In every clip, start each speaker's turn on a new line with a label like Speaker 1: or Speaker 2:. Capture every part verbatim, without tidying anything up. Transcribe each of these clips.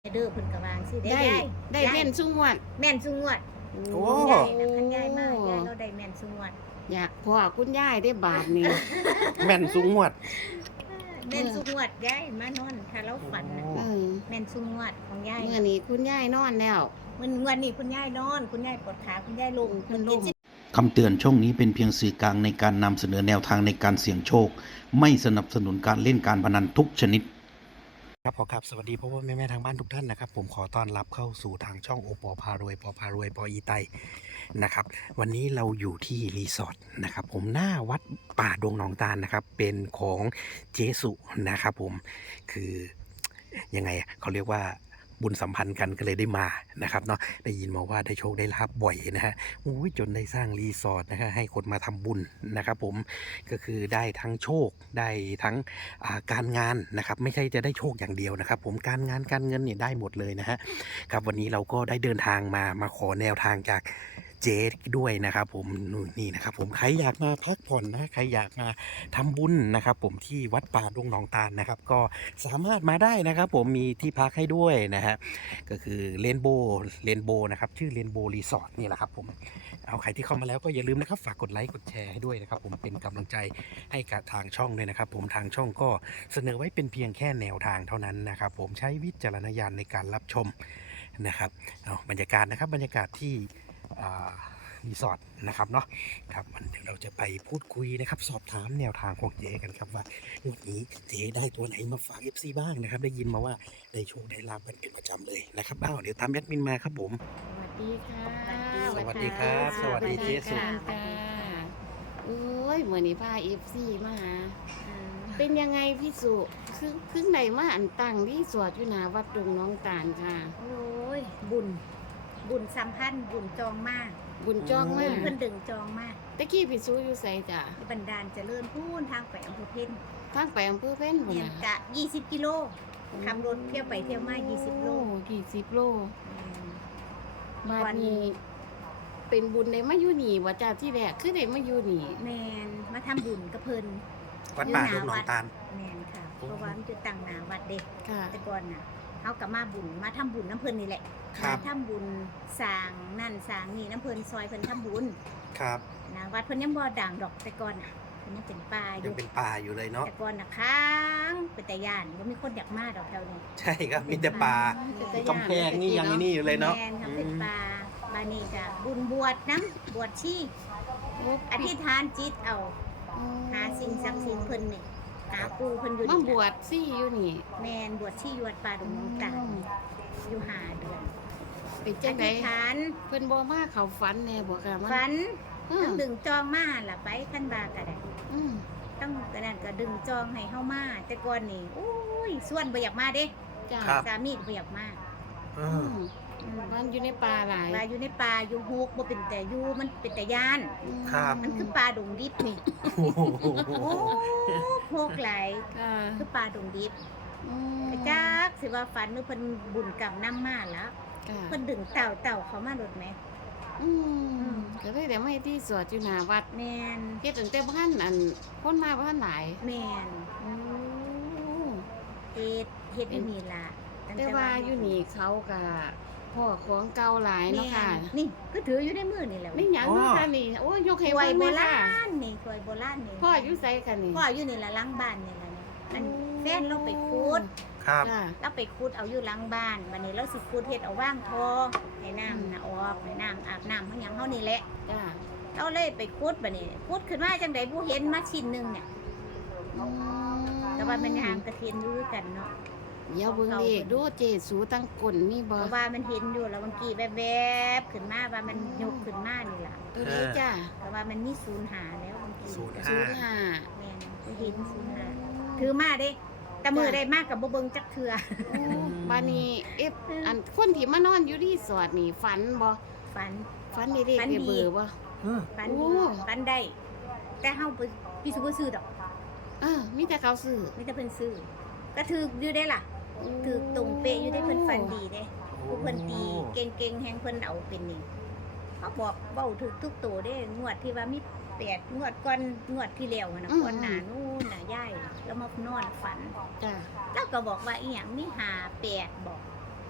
Speaker 1: เด้อเพิ่นก็วางสิได้
Speaker 2: ได้
Speaker 1: ยาย
Speaker 2: ได้
Speaker 1: ยาย
Speaker 2: แม่นซุงวด
Speaker 1: แม่นซุงวด
Speaker 3: โอ้
Speaker 1: ยายน่ะคันยายมากยายเราได้แม่นซุงวด
Speaker 2: อยากพ่อคุณยายได้บาทนี่
Speaker 3: แม่นสูงงวด
Speaker 1: แม่นซุงวดยายมานอนถ้าเราฝันน่ะ
Speaker 2: เออ
Speaker 1: แม่นซุงวดของยาย
Speaker 2: เมื่อนี้คุณยายนอนแล้ว
Speaker 1: มันงวดนี้คุณยายนอน คุณยายปวดขาคุณยายลง
Speaker 2: เพิ่
Speaker 1: เพิ่น
Speaker 2: นล
Speaker 1: กิน
Speaker 2: ง
Speaker 1: สิ
Speaker 4: คำเตือนช่องนี้เป็นเพียงสื่อกลางในการนำเสนอแนวทางในการเสี่ยงโชค ไม่สนับสนุนการเล่นการพนันทุกชนิด
Speaker 3: ครับขอครับสวัสดีพ่อพ่อแม่แม่ทางบ้านทุกท่านนะครับผมขอต้อนรับเข้าสู่ทางช่องโอปอพารวยปอพารวยปออีไตนะครับวันนี้เราอยู่ที่รีสอร์ทนะครับผมหน้าวัดป่าดงหนองตาลนะครับเป็นของเจสุนะครับผมคือยังไงอะเขาเรียกว่าบุญสัมพันธ์กันก็เลยได้มานะครับเนาะได้ยินมาว่าได้โชคได้ลาบบ่อยนะฮะอุ้ยจนได้สร้างรีสอร์ทนะฮะให้คนมาทำบุญนะครับผมก็คือได้ทั้งโชคได้ทั้ง อ่าการงานนะครับไม่ใช่จะได้โชคอย่างเดียวนะครับผมการงานการเงินเนี่ยได้หมดเลยนะฮะครับวันนี้เราก็ได้เดินทางมามาขอแนวทางจากเจด้วยนะครับผมนู่นนี่นะครับผมใครอยากมาพักผ่อนนะใครอยากมาทำบุญนะครับผมที่วัดป่าดงหนองตาลนะครับก็สามารถมาได้นะครับผมมีที่พักให้ด้วยนะฮะก็คือเรนโบว์เรนโบว์นะครับชื่อเรนโบว์รีสอร์ทนี่แหละครับผมเอาใครที่เข้ามาแล้วก็อย่าลืมนะครับฝากกดไลค์กดแชร์ให้ด้วยนะครับผมเป็นกำลังใจให้กับทางช่องด้วยนะครับผมทางช่องก็เสนอไว้เป็นเพียงแค่แนวทางเท่านั้นนะครับผมใช้วิจารณญาณในการรับชมนะครับเอาบรรยากาศนะครับบรรยากาศที่อ่ารีสอร์ทนะครับเนาะครับมันเดี๋ยวเราจะไปพูดคุยนะครับสอบถามแนวทางของเจ๊กันครับว่างวดนี้เจ๊ได้ตัวไหนมาฝาก เอฟ ซี บ้างนะครับได้ยินมาว่าได้โชคได้ลาบกันเป็นประจำเลยนะครับอ้าวเดี๋ยวตามแอดมินมาครับผม
Speaker 2: สวัสดีค่ะ
Speaker 3: สวัสดีครับสวัสดีเจ๊สุ
Speaker 2: ค่ะโอ้ยเมื่อนี้พาเอฟซีมาหา
Speaker 1: อืม
Speaker 2: เป็นยังไงพี่สุคือคือไหนมาอันตังที่สวดอยู่หนาวัดดงน้องตาลค่ะ
Speaker 1: โอ้ยบุญ บุญสัมพันธ์บุญจองมาก
Speaker 2: บุญจองมา
Speaker 1: บุญ
Speaker 2: ก
Speaker 1: เพิ่นดึงจองมาก
Speaker 2: ตะกี้พี่สุอยู่ใส่จ้ะ
Speaker 1: ที่บันดาลเจริญพูนทางไปอำเภอเพ็ญ
Speaker 2: ทางไปอำเภอเพ่นพุ่น
Speaker 1: เนี่ย
Speaker 2: น่ะ
Speaker 1: กะยี่สิบกิโลขับรถเที่ยวไปเที่ยวมายี่สิบโล
Speaker 2: อ้กี่สิบโล
Speaker 1: อืม
Speaker 2: บาดนี้เป็นบุญในมาอยู่นี่ว่าจ้าที่แรกคือได้มาอยู่นี่
Speaker 1: แมนมาทำบุญกับเพิ่น
Speaker 3: วัดป่าดงหนองตาล
Speaker 1: แมนค่ะ เพราะว่ามันจะตั้งหนาวัดเด็ก
Speaker 2: ค่ะ
Speaker 1: แต่ก่อนน่ะเขากับมาบุญมาทำบุญน้ำเพิ่นนี่แหละ
Speaker 3: ครับ
Speaker 1: มาทำบุญสร้างนั่นสร้างนี่น้ำเพิ่นซอยเพิ่นทำบุญ
Speaker 3: ครับ
Speaker 1: นะวัดเพิ่นยังบ่ด่างดอกแต่ก่อนน่ะเพิ่นยังเป็นป่าอ
Speaker 3: ยั
Speaker 1: ยู่
Speaker 3: งเป็นป่าอยู่เลยเนาะ
Speaker 1: แต่ก่อนน่ะค้างเป็นแต่ย่านบ่มีคนอยากมาดอกแถวนี้
Speaker 3: ใช่ครับมีแต่ป่า
Speaker 2: เป็นตาย้าน
Speaker 3: กำแพงนี่ยังไอ้นี่อยู่เลยเนาะ
Speaker 1: แมนค่ะเป็นป่าบานี้จะบุญบวชน้ำบวชชี
Speaker 2: โอ้
Speaker 1: อธิษฐานจิตเอาหาสิ่งศักดิ์สิทธิ์เพิ่นนี่หาปูเพิ่นอยู่
Speaker 2: มา
Speaker 1: นี่
Speaker 2: บวชซี่อยู่นี่
Speaker 1: แมนบวชชีอยู่วัดป่าดงน้องตาลอยู่หาเดือน
Speaker 2: เป็น
Speaker 1: อ
Speaker 2: จังได๋
Speaker 1: ธิษฐาน
Speaker 2: เพิ่นบ่มาเข้าฝันแน่บ่ค่ะมา
Speaker 1: ฝัน
Speaker 2: เออ
Speaker 1: ต้องดึงจองมาล่ะไปคันบาก็ได้
Speaker 2: อืม
Speaker 1: ต้องกระนั้นก็ดึงจองให้เฮามา แต่ก่อนนี่โอ้ยส่วนบ่อยากมาเด้
Speaker 2: จ้า
Speaker 3: ครับ
Speaker 1: สามีบ่อยากมา
Speaker 3: เอ
Speaker 2: อื
Speaker 3: อ
Speaker 2: มมันอยู่ในป่าหลาย
Speaker 1: ว่าอยู่ในป่าอยู่ฮกบ่เป็นแต่อยู่มันเป็นแต่ย่าน
Speaker 2: อืม
Speaker 3: ครับ
Speaker 1: มันคือป่าดงดิบนี่
Speaker 3: โอ้โห
Speaker 1: โอ้โหกหลาย
Speaker 2: ค่ะ
Speaker 1: คือป่าดงดิบ
Speaker 2: อืม
Speaker 1: กระจักสิว่าฝันหรือเพิ่นบุญกรรมนำมาแล้ว
Speaker 2: ค่ะ
Speaker 1: เพิ่นดึงเต่าเต่าเขามาโดดไหม
Speaker 2: อืมก็เลยได้มาเฮ็ดที่สวดอยู่หน้าวัด
Speaker 1: แมน
Speaker 2: เฮ็ดตั้งแต่บ้านอันคนมาบ้านหลาย
Speaker 1: แมน
Speaker 2: โอ้
Speaker 1: เฮ็ดเฮ็ดอยู่นี่ล่ะง
Speaker 2: แต่ว่าอยู่นี่เขาก็พ่อของเก่าหลาย
Speaker 1: แม่
Speaker 2: เนาะค่ะ
Speaker 1: นนี่ก็ถืออยู่ในมือนี่แหละ
Speaker 2: ไม่หยังเนาะค่ะนี่โอ้ยยกให้
Speaker 1: ถวย
Speaker 2: เพิ่น
Speaker 1: โบ
Speaker 2: แม่
Speaker 1: รา
Speaker 2: ค่ะ
Speaker 1: ณนี่ถวยโบราณนี่
Speaker 2: พ่ออยู่ไสกันนี่
Speaker 1: พ่ออยู่นี่ล่ะหลังบ้านนี่ล่ะเนี่ยอัน
Speaker 2: โอ้
Speaker 1: แฟนเราไปคูด
Speaker 3: ครับ
Speaker 2: จ้า
Speaker 1: เราไปคูดเอาอยู่หลังบ้านบัดนี้เราสิคูดเฮ็ดเอาว่างทอให้น้ำน่ะออกให้น้ำอาบน้ำเฮาหยังเฮานี่แหละ
Speaker 2: จ้า
Speaker 1: เราเลยไปคูดบัดนี้คูดขึ้นมาจังได๋บ่เห็นมาชิ้นหนึงเนี่ย
Speaker 2: อืม
Speaker 1: แต่ว่ามันหางกระเทียนอยู่กันเนาะ
Speaker 2: เดี๋ยวเบิ่งเลขดูเจสูตั้งก้นมีบ่
Speaker 1: เพราะว่ามันเห็นอยู่แล้วบางกีแวบๆขึ้นมาว่ามันยกขึ้นมานี่ล่ะ
Speaker 2: ตัวนี้จ้า
Speaker 1: แต่ว่ามันมีศูนย์หาแล้วบางกี
Speaker 3: ศูนย์
Speaker 2: ศูนย์ห้า
Speaker 1: แม่นจะเห็นศูนย์หาถือมาเด้ แต่มือได้มากกับบ่เบิ่งจักเทื่อ
Speaker 2: โอ้บานี้เอฟอันคนที่มานอนอยู่รีสอร์ทนี่ฝันบ่
Speaker 1: ฝัน
Speaker 2: ฝันได้เลข
Speaker 1: ฝัน
Speaker 2: ได้
Speaker 1: ดี
Speaker 2: เบอร์บ่
Speaker 3: เออ
Speaker 1: ฝัน
Speaker 2: โอ้
Speaker 1: ดีฝันได้ แต่เฮาบ่พี่สุบ่ซื้อดอก
Speaker 2: เออมีแต่เขาซื้อ
Speaker 1: มีแต่เพิ่นซื้อก็ถืออยู่ได้ล่ะถือตรงเป๊ะอยู่ได้เพิ่นฝันดีเด้ผู้เพิ่นตีเก่งๆแฮงเพิ่นเอาเป็นนี่เขาบอกเว้าถูกทุกตัวเด้งวดที่ว่ามีแปดงวดก่อนงวดที่แล้วอะนะก่อนหน้านู้นน่ะยายแล้วมานอนฝัน
Speaker 2: จ้า
Speaker 1: แล้วก็บอกว่าอีหยังมีหาแปดบอก
Speaker 2: อ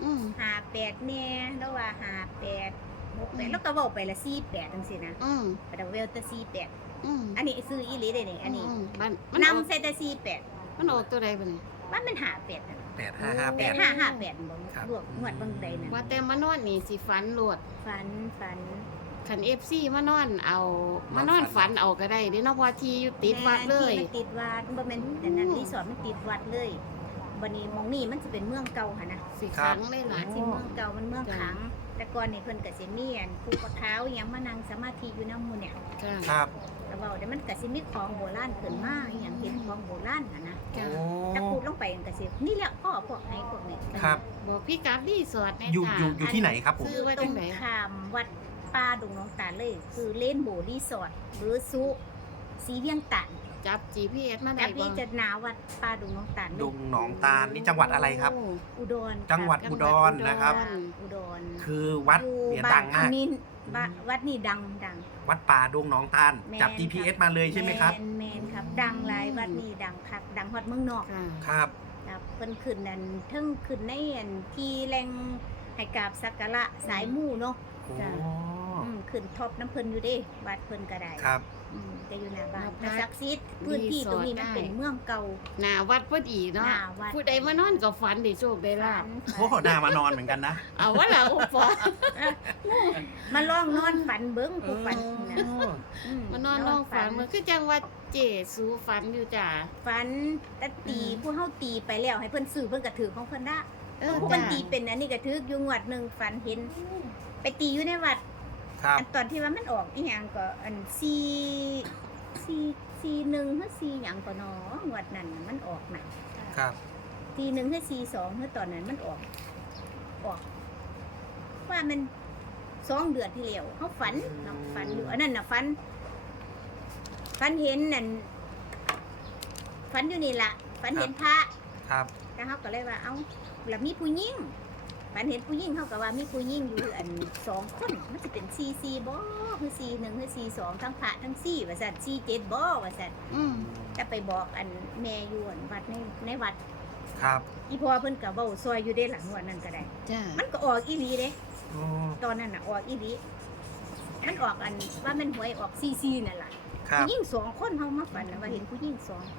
Speaker 2: อืม
Speaker 1: หาแปดแน่แล้วว่าหาแปดหกแปดแล้วก็บอกไปละสี่แปดจังซี่นะ
Speaker 2: อืม
Speaker 1: แต่เวลแต่สี่แปด
Speaker 2: อืม
Speaker 1: อันนี้ซื้ออีหลีได้นี่อันนี้
Speaker 2: มมันมันออก
Speaker 1: นำใส่แต่สี่แปด
Speaker 2: มันออกตัวใดบ่เนี่ย
Speaker 1: มันเป็นหาแปดนั่น
Speaker 3: แปดห้าห้า
Speaker 1: แป
Speaker 3: แป
Speaker 1: ด
Speaker 3: ด
Speaker 1: ห้าห้าแปดบ่
Speaker 3: ครับ
Speaker 1: ลวกงวดเบางใดนั่น
Speaker 2: ว่าแต่มานอนนี่สิฝันโลด
Speaker 1: ฝันฝัน
Speaker 2: คัน เอฟ ซี มานอนเอามานอนฝันเอาก็ได้เด้เนาะเพราะที่อยู่ติดวัดเลย
Speaker 1: แม่นที่มันติดวัดบ่แม่นแต่นั้นรีสอร์ทมันติดวัดเลยบัดนี้หมองนี่มันสิเป็นเมืองเก่าหั่นนะ
Speaker 2: สิครั้งเลยล่ะ
Speaker 1: สิเมืองเก่ามันเมืองขลัง แต่ก่อนนี่เพิ่นก็สิมีอันภูกระเท้าอิหยังมานั่งสมาธิอยู่นำหมู่เนี่ย
Speaker 2: ค่ะ
Speaker 3: ครับ
Speaker 1: ก็เว้าได้มันก็สิมีของโบราณขึ้นมาอหยังเห็นของโบราณหั่นนะ
Speaker 3: โอ้
Speaker 2: ค่ะ
Speaker 1: ถ้าพูดลงไปมันก็สินี่แหละพ่อพวกไห้พวกนี้
Speaker 3: ครับ
Speaker 2: บอกพี่กราฟรีสอร์ทแน่
Speaker 3: อยู่
Speaker 2: จ้ะ
Speaker 3: อยู่อยู่ที่ไหนครับผม
Speaker 2: ซื้อไว้
Speaker 1: ตร
Speaker 2: จั
Speaker 1: ง
Speaker 2: งได๋
Speaker 1: ข้ามวัดป่าดงน้องตาลเลย คือเล่นโบรีสอร์ทหรือซุสีเวียงตัน
Speaker 2: จับ จี พี เอส มาได้
Speaker 1: แบบ
Speaker 2: บ่
Speaker 1: นี้จะหนาวัดป่าดงน้องตาลเลย
Speaker 3: ดงหนองตาลนี่จังหวัดอะไรครับ
Speaker 2: โ
Speaker 1: อุดร
Speaker 3: จังหวัดอุดรนะครับ
Speaker 1: อุดร
Speaker 3: คือวัด
Speaker 1: อยู่
Speaker 3: เนี่ย
Speaker 1: บ้า
Speaker 3: ดั
Speaker 1: น
Speaker 3: ง
Speaker 1: ข
Speaker 3: มาก
Speaker 1: มิ้นบ้านวัดนี่ดังดัง
Speaker 3: วัดป่าดงหนองตาล
Speaker 1: แม่น
Speaker 3: จับ จี พี เอส มาเลยใช่ไหมครับ
Speaker 1: แมนแมนครับ ดังหลายวัดนี่ดังคักดังฮอดเมืองนอก
Speaker 2: ค่ะ
Speaker 3: ครับ
Speaker 1: ครับเพิ่นขึ้นนั่นเทิงขึ้นในอันที่แหล่งให้กราบสักการะสายมู่เนาะ
Speaker 3: โอ้
Speaker 2: จ้ะ
Speaker 1: อืมขึ้นท็อปน้ำเพิ่นอยู่เด้วัดเพิ่นก็ได้
Speaker 3: ครับ
Speaker 1: อืมจะอยู่หน้าบ้าน
Speaker 2: มาพั
Speaker 1: แต่
Speaker 2: ก
Speaker 1: ศักดิ์สิทธิ์พื้นที่ตรงนี้มันเป็นเมืองเก่า
Speaker 2: หน้าวัดพอดีเนาะ
Speaker 1: หน้าวัด
Speaker 2: ผู้ใดมานอนก็ฝันได้โชคได้ลา
Speaker 1: ฝั
Speaker 2: บ
Speaker 1: น
Speaker 3: โอ้โหหน้ามานอนเหมือนกันนะ
Speaker 2: เอาว่าล่ะอุปอ
Speaker 1: มาลองนอนฝันเบิ่งผู้ฝันนะ
Speaker 3: โอ้
Speaker 1: อื
Speaker 2: มานอนลองฝันมันคือจังว่าเจสูฝันอยู่จ้ะ
Speaker 1: ฝันแต่ตี
Speaker 2: อืม
Speaker 1: ผู้เฮาตีไปแล้วให้เพิ่นซื้อเพิ่นก็ถือของเพิ่นได้
Speaker 2: เออ
Speaker 1: ผู้
Speaker 2: จ้ะ
Speaker 1: เพิ่นตีเป็นอันนี้ก็ถืออยู่งวดหนึงฝันเห็น ไปตีอยู่ในวัด
Speaker 3: ครับ
Speaker 1: อันตอนที่ว่ามันออกอีหยังก็อันซีซีซีหนึ่งหรือซีหยังก็เนาะงวดนั้นน่ะมันออกน่ะ
Speaker 3: ครับ
Speaker 1: ซีหนึ่งหรือซีสองหรือตอนนั้นมันออก ออก ว่ามันสองเดือนที่แล้วเขาฝันเนาะฝันอยู่อันนั้นน่ะฝันฝันเห็นนั่นฝันอยู่นี่ล่ะฝันเห็นพระ
Speaker 3: ครับ
Speaker 1: แล้วเขาก็เลยว่าเอ้าแล้วมีผู้หญิงฝันเห็นผู้หญิงเขาก็ว่ามีผู้หญิงอยู่อันสองคนมันจะเป็นซีซีบ่คือซีหนึ่งคือซีสองทั้งพระทั้งซีว่าสัตซีเจ็ดบ่ว่าสัต
Speaker 2: อืม
Speaker 1: จะไปบอกอันแม่อยู่อันวัดในในวัด
Speaker 3: ครับ
Speaker 1: อีพ่อเพิ่นก็เว้าซอยอยู่ได้หลังวันนั้นก็ได้
Speaker 2: จ้ะ
Speaker 1: มันก็ออกอีหลีเด้
Speaker 3: โอ้
Speaker 1: ตอนนั้นน่ะออกอีหลีมันออกอันว่ามันหวยออกซีซีนั่นล่ะ
Speaker 3: ครับ
Speaker 1: ผู้หญิงสองคนเฮามาฝันน่ะว่าเห็นผู้หญิงสองคน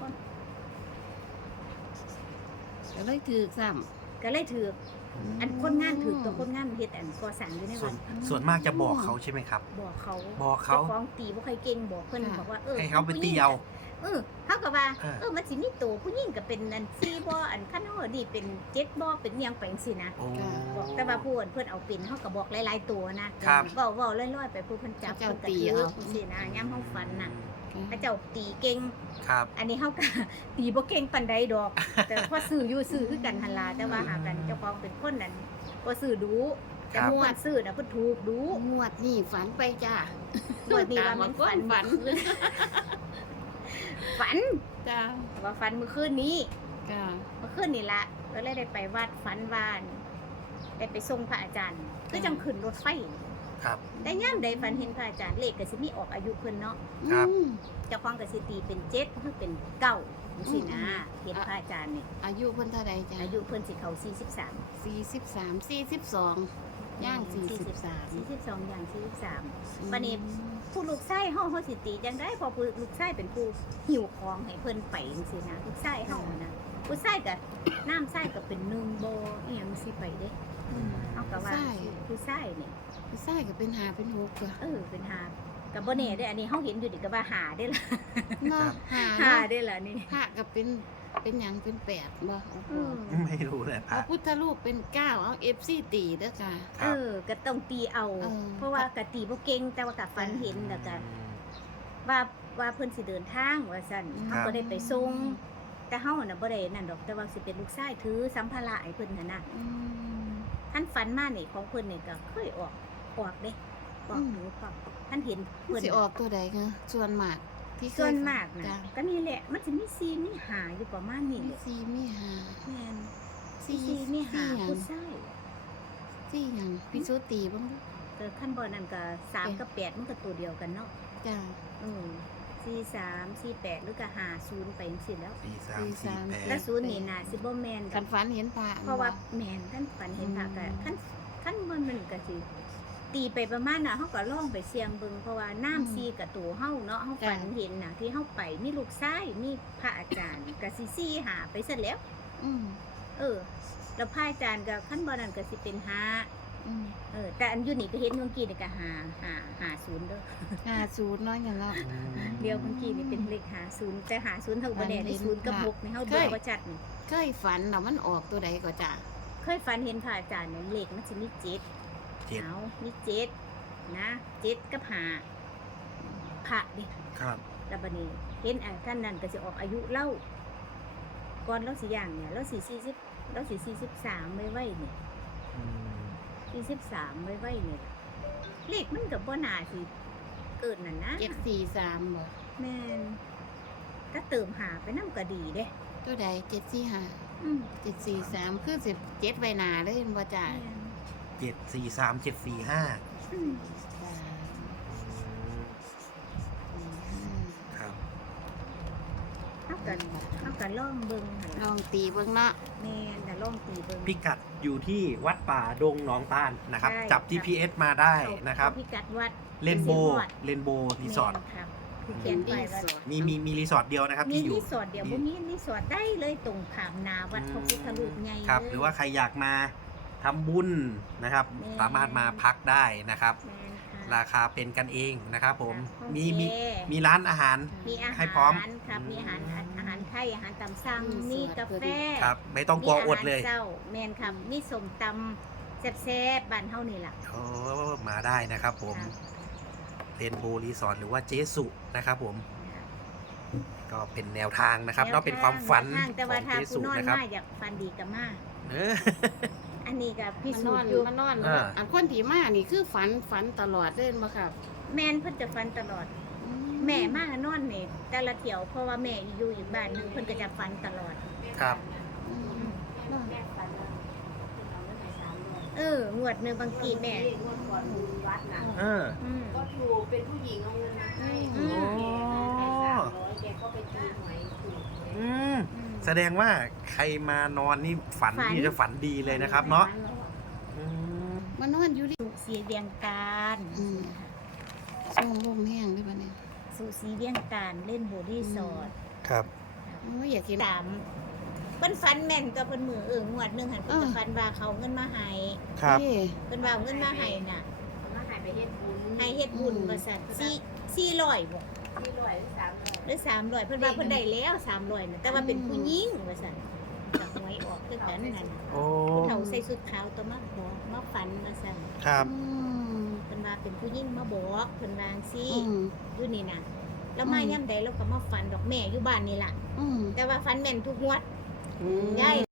Speaker 2: ก็เลยถือซ้ำ
Speaker 1: ก็เลยถืออันคนงานถือตัวคนงานเฮ็ดอันก่อสร้างอยู่ใน
Speaker 3: ส่ว
Speaker 1: วัน ด
Speaker 3: ส่วนมากจะบอกเขาใช่ไหมครับ
Speaker 1: บอกเขา
Speaker 3: บอกเขา
Speaker 1: จ้ของตีบ่ค่อยเก่งบอกเพิ่น
Speaker 2: ค่ะ
Speaker 1: บอกว่าเออ
Speaker 3: ให้เขาไปตีเอา
Speaker 1: เออเขาก็ว่า
Speaker 3: เออ
Speaker 1: เออมันสิมีตัวผู้หญิงก็เป็นอันซีบ่อันคันเฮาดีเป็นเจ็ดบ่เป็นหยังไปจังซี่นะ
Speaker 3: โอ้
Speaker 1: บอกแต่ว่าผู้อื่นเพิ่นเอาเป็นเฮาก็บอกหลายๆตัวนะครับ เว้าเว้าลอยๆไปผู้เพิ่นจับ
Speaker 2: เขาเจ้า
Speaker 1: เพิ่นก็
Speaker 2: ตี
Speaker 1: ถือ
Speaker 2: เอา
Speaker 1: จังซี่นะยามเฮาฝันน่ะพระเจ้าตีเก่ง
Speaker 3: ครับ
Speaker 1: อันนี้เฮาก็ ตีบ่เก่งปานใดดอก แต่พอซื้ออยู่ซื้อคือกันหั่นล่ะแต่ว่าหากันเจ้าของเป็นคนนั้นบ่ซื้อดูแต่
Speaker 3: ครับ
Speaker 1: ผู้คนซื้อน่ะเพิ่นถูกดู
Speaker 2: งวดนี่ฝันไปจ้ะ
Speaker 1: งวดนี้ว่ามันฝัน
Speaker 2: ฝัน
Speaker 1: ฝัน
Speaker 2: จ้ะ
Speaker 1: ว่าฝันเมื่อคืนนี้
Speaker 2: จ้ะ
Speaker 1: เมื่อคืนนี่ละก็เลยได้ไปวัดฝันวานได้ไปส่งพระอาจารย์ก็จังขึ้นรถไฟ
Speaker 3: ครับ
Speaker 1: ได้ย่ามใดฝันเห็นพระอาจารย์เลขก็สิมีออกอายุเพิ่นเนาะ
Speaker 3: ครับ
Speaker 2: อืม
Speaker 1: เจ้าของก็สิตีเป็นเจ็ดหรือเป็นเก้าสินะเห็นพระอาจารย์นี่
Speaker 2: อายุเพิ่นเท่าใดจ้ะ
Speaker 1: อายุเพิ่นสิเข้าสี่สิบสาม
Speaker 2: สี่สิบสาม สี่สิบสองย่างสี่สิบสาม
Speaker 1: สี่สิบสองอย่างสี่สิบสาม บัดนี้ ผู้ลูกไส้เฮาเฮาสิตีจังได้เพอผู้ลูกไส้เป็นผู้หิวของให้เพิ่นไปจังซี่นะลูกไส้เฮานะผู้ไส้ก็น้ำไส้ก็เป็นหนึ่งบ่อีหยังสิไปเด้ เอากะว่าผู้ชายนี่
Speaker 2: ผู้ชายก็เป็นหาเป็นหกก็
Speaker 1: เออเป็นหากับบ่แน่ได้ออันนี้เฮาเห็นอยู่ดิก็ว่าหาได้ล่ะ
Speaker 2: เนาะหา
Speaker 1: หา
Speaker 2: เนาะ
Speaker 1: ได้ล่ะนี่
Speaker 2: พระก็เป็นเป็นหยังเป็นแปดบ่โอ้โห
Speaker 1: อืม
Speaker 3: ไม่รู้เลย
Speaker 2: พ
Speaker 3: พระ
Speaker 2: ระพุทธรูปเป็นเก้าเอาเอฟซีตีเด้อค่ะ
Speaker 3: ค
Speaker 1: เอ
Speaker 3: รับ
Speaker 1: อก็ต้องตีเอา
Speaker 2: เออ
Speaker 1: เพราะว่ากะตีบ่เก่งแต่ว่าก็ฝันเห็นแล้วก็ว่าว่าเพิ่นสิเดินทางว่าซั่นเฮาก็ได้ไปส่งแต่เฮาน่ะบ่ได้นั่นดอกแต่ว่าสิเป็นลูกชายถือสัมภาระให้เพิ่นน่ะนะ
Speaker 2: อืม
Speaker 1: ท่านฝันมานี่ของเพิ่นนี่ก็เคยออกออกเด้ออกหนูพร้อมท่านเห็นเพิ่น
Speaker 2: สิออกตัวใดคะส่วนมากที่เคย
Speaker 1: ส่วนมากนะ
Speaker 2: จ้ะ
Speaker 1: ก็นี่แหละมันจะมีซีมีหาอยู่ประมาณนี้
Speaker 2: มี
Speaker 1: แหละ
Speaker 2: สี่มีห้า
Speaker 1: แม่น
Speaker 2: สี่
Speaker 1: ซีมีหา
Speaker 2: สี่หยัง
Speaker 1: ผู้ชาย
Speaker 2: สี่หยังพี่โซตีบ้าง
Speaker 1: แต่ขั้นบอนั่นก็สามกับแปดมันก็ตัวเดียวกันเนาะ
Speaker 2: จ้า
Speaker 1: อืมสี่สามสี่แปดหรือก็ห้าศูนย์ไปจังซี่แล้ว
Speaker 3: สี่สามสี่แปด
Speaker 1: แล้วศูนย์นี่น่าสิบ่แม่นด
Speaker 2: กั
Speaker 1: อน ก
Speaker 2: ฝันเห็นพระ
Speaker 1: เพราะว่าแม่นท่านฝันเห็นพระก็
Speaker 2: อืม
Speaker 1: ท่านท่านมันมันก็สิตีไปประมาณน่ะเฮาก็ลองไปเสี่ยงเบิ่งเพราะว่าน้ำซีกับตัวเฮาเนาะเฮาฝันเห็นน่ะที่เฮาไปมีลูกชายมีพระอาจารย์ก็สิซี่หาไปซะแล้ว
Speaker 2: อืม
Speaker 1: เออ แล้วพระอาจารย์ก็ขั้นบ่นั้นก็สิเป็นห้า
Speaker 2: อืม
Speaker 1: เออแต่อันอยู่นี่ก็เห็นเมื่อกี้นี่ก็ห้าห้าห้าศูนย์เด้อ
Speaker 2: ห้าศูนย์เนาะอย่างเนาะ
Speaker 1: เดียวเมื่อกี้นี่เป็นเลขห้าศูนย์แต่ห้าศูนย์เท่าบ่แน่
Speaker 2: อัน
Speaker 1: ใน
Speaker 2: นี้
Speaker 1: ศูนย์กับ
Speaker 2: ค่ะ
Speaker 1: หกนี่เฮา
Speaker 2: เค
Speaker 1: ดู
Speaker 2: ย
Speaker 1: บ่ชัดนี่
Speaker 2: เคยฝันแล้วมันออกตัวใดก็จ้ะ
Speaker 1: เคยฝันเห็นพระอาจารย์เนี่ยเลขมันสิมีเจ็ด
Speaker 3: เจ็ด
Speaker 1: เอามีเจ็ดนะเจ็ดกับห้าพระดิ
Speaker 3: ครับ
Speaker 1: แล้วบัดนี้เห็นอ่ะท่านนั้นก็สิออกอายุเล่าก่อนเราสิย่างเนี่ยเราสิสี่สิบเราสิสี่สิบสามไว้ไว้นี่
Speaker 3: อืม
Speaker 1: สี่สิบสามไว้ไว้นี่ล่ะเลขมันก็บ่น่าสิเกิดนั่นนะ
Speaker 2: เจ็ดสี่สามบ่
Speaker 1: แม่นถ้าเติมหาไปน้ำก็ดีเด้
Speaker 2: ตัวใดเจ็ดสี่ห้า
Speaker 1: อืม
Speaker 2: เจ็ดสี่สามคือสิบเจ็ดใบหนาเลยบ่จ้ะ
Speaker 1: แม่น
Speaker 3: เจ็ดสี่สามเจ็ดสี่ห้า
Speaker 1: อืม
Speaker 2: สาม
Speaker 3: ครับ
Speaker 1: เอากันเอากันล่องเบิ่งหั่น
Speaker 2: ล
Speaker 1: ล่ะ
Speaker 2: องตีเบิ่งเนาะ
Speaker 1: แม่นแต่ล่องตีเบิ่ง
Speaker 3: พิกัดอยู่ที่วัดป่าดงหนองตาลนะครับ
Speaker 1: ใช่
Speaker 3: จับ จี พี เอส มาได้นะครับ
Speaker 1: เอาพิกัดวัด
Speaker 3: เลนโบ
Speaker 1: สิฮอด
Speaker 3: เลนโบรีสอร์ท
Speaker 1: แม่นครับที่เขียนไปว่า
Speaker 3: มีมีมีรีสอร์ทเดียวนะครับ
Speaker 1: มี
Speaker 3: ที่อยู่
Speaker 1: รีสอร์ทเดียวบ่มีรีสอร์ทได้เลยตรงขามนาวัดพระพุทธรูปใหญ่
Speaker 3: ครับ
Speaker 1: เลย
Speaker 3: หรือว่าใครอยากมาทำบุญนะครับ
Speaker 1: แม่
Speaker 3: สามารถมาพักได้นะครับ
Speaker 1: แม่นค่ะ
Speaker 3: ราคาเป็นกันเองนะครับผม
Speaker 1: ห้อง
Speaker 3: มีมี
Speaker 1: แอร์
Speaker 3: มีร้านอาหาร
Speaker 1: มีอาหาร
Speaker 3: ให้พร้อม
Speaker 1: ครับมีอาหารอาหารไทยอาหารตามสั่ง
Speaker 2: มี
Speaker 1: มี
Speaker 2: สวัสดิ์
Speaker 1: กาแฟ
Speaker 3: ครับ ไม่ต้องกลัวอดเลย
Speaker 1: มีาหารเช้าแม่นครับมีส้มตำแซ่บๆบ้านเฮานี่ล่ะ
Speaker 3: โอ้มาได้นะครับผม
Speaker 1: ครับ
Speaker 3: เรนโบรีสอร์ทหรือว่าเจสุนะครับผม ก็เป็นแนวทางนะครับเนาะเป็นความฝัน
Speaker 1: แนวทางแต่
Speaker 3: ข
Speaker 1: ว่า
Speaker 3: อง
Speaker 1: ถ้า
Speaker 3: เจ
Speaker 1: ผู้
Speaker 3: สุ
Speaker 1: นอน
Speaker 3: นะครับ
Speaker 1: มาอยากฟันดีกับมา
Speaker 3: เออ
Speaker 1: อันนี้ก็พิ
Speaker 2: มัน
Speaker 1: สู
Speaker 2: นอ
Speaker 1: จ
Speaker 2: น
Speaker 1: น์อยู่
Speaker 2: มันนอน
Speaker 3: อ่า
Speaker 2: อันคนที่มานี่คือฝันฝันตลอดเลยบ่ครับ
Speaker 1: แม่นเพิ่นจะฟันตลอด แม่มานอนนี่แต่ละเที่ยวเพราะว่าแม่อยู่อีกบ้านหนึงเพิ่นก็จะฟันตลอด
Speaker 3: ครับ
Speaker 2: อืม
Speaker 1: เอองวดหนึงบางทีแม่
Speaker 3: เออ
Speaker 1: อืม
Speaker 5: ก็ถูกเป็นผู้หญิงเอาเงินมาให้
Speaker 1: อืม
Speaker 5: ให้สามร้อยแกก็ไปตีหวยถูก
Speaker 3: อืม
Speaker 1: อืม
Speaker 3: แสดงว่าใครมานอนนี่ฝัน
Speaker 1: ฝัน
Speaker 3: นี่จะฝันดีเลยนะครับเนาะอืม
Speaker 2: มันนอนอยู่ดิ
Speaker 1: สุสีเวียงการ
Speaker 2: อืม ช่วงลมแห้งด้วยบัดนี้
Speaker 1: สุสีเวียงการเล่นโบดี้สอด
Speaker 3: ครับ
Speaker 2: โอ้ยอยากกิน
Speaker 1: ตามเพิ่นฟันแม่นกับเพิ่นมือเอองวดหนึงหันเพิ่นจะ
Speaker 2: เออ
Speaker 1: ฟันว่าเขาเอาเงินมาให้
Speaker 3: ครับ
Speaker 2: นี่
Speaker 1: เพิ่นว่าเอาเงินมาให้น่ะ
Speaker 5: มาหายไปเฮ็ดบุญ
Speaker 1: ให้เฮ็ดบุญ
Speaker 2: อืม
Speaker 1: ว่าซั่นสี่สี่ร้อยบ่
Speaker 5: ที่ร้อยหรือสามร้อย
Speaker 1: หรือสามร้อยเพิ่นว่าเพิ่นได้แล้วสามร้อยน่ะแต่ว่าเป็นผู้หญิงว่าซั่นกับหวยออกคือกันนั่นน่ะ
Speaker 3: โอ้
Speaker 1: ผู้เฒ่าใส่ชุดขาวตัวมาบอกมาฝันว่าซั่น
Speaker 3: ครับ
Speaker 2: อืม
Speaker 1: เพิ่นว่าเป็นผู้หญิงมาบอกเพิ่นว่าจังซี่
Speaker 2: อืม
Speaker 1: อยู่นี่น่ะแล้วมา
Speaker 2: อืม
Speaker 1: ย่ํใดเราก็มาฝันดอกแม่อยู่บ้านนี่ล่ะ
Speaker 2: อืม
Speaker 1: แต่ว่าฝันแม่นทุกงวด
Speaker 2: อืม
Speaker 1: ยาย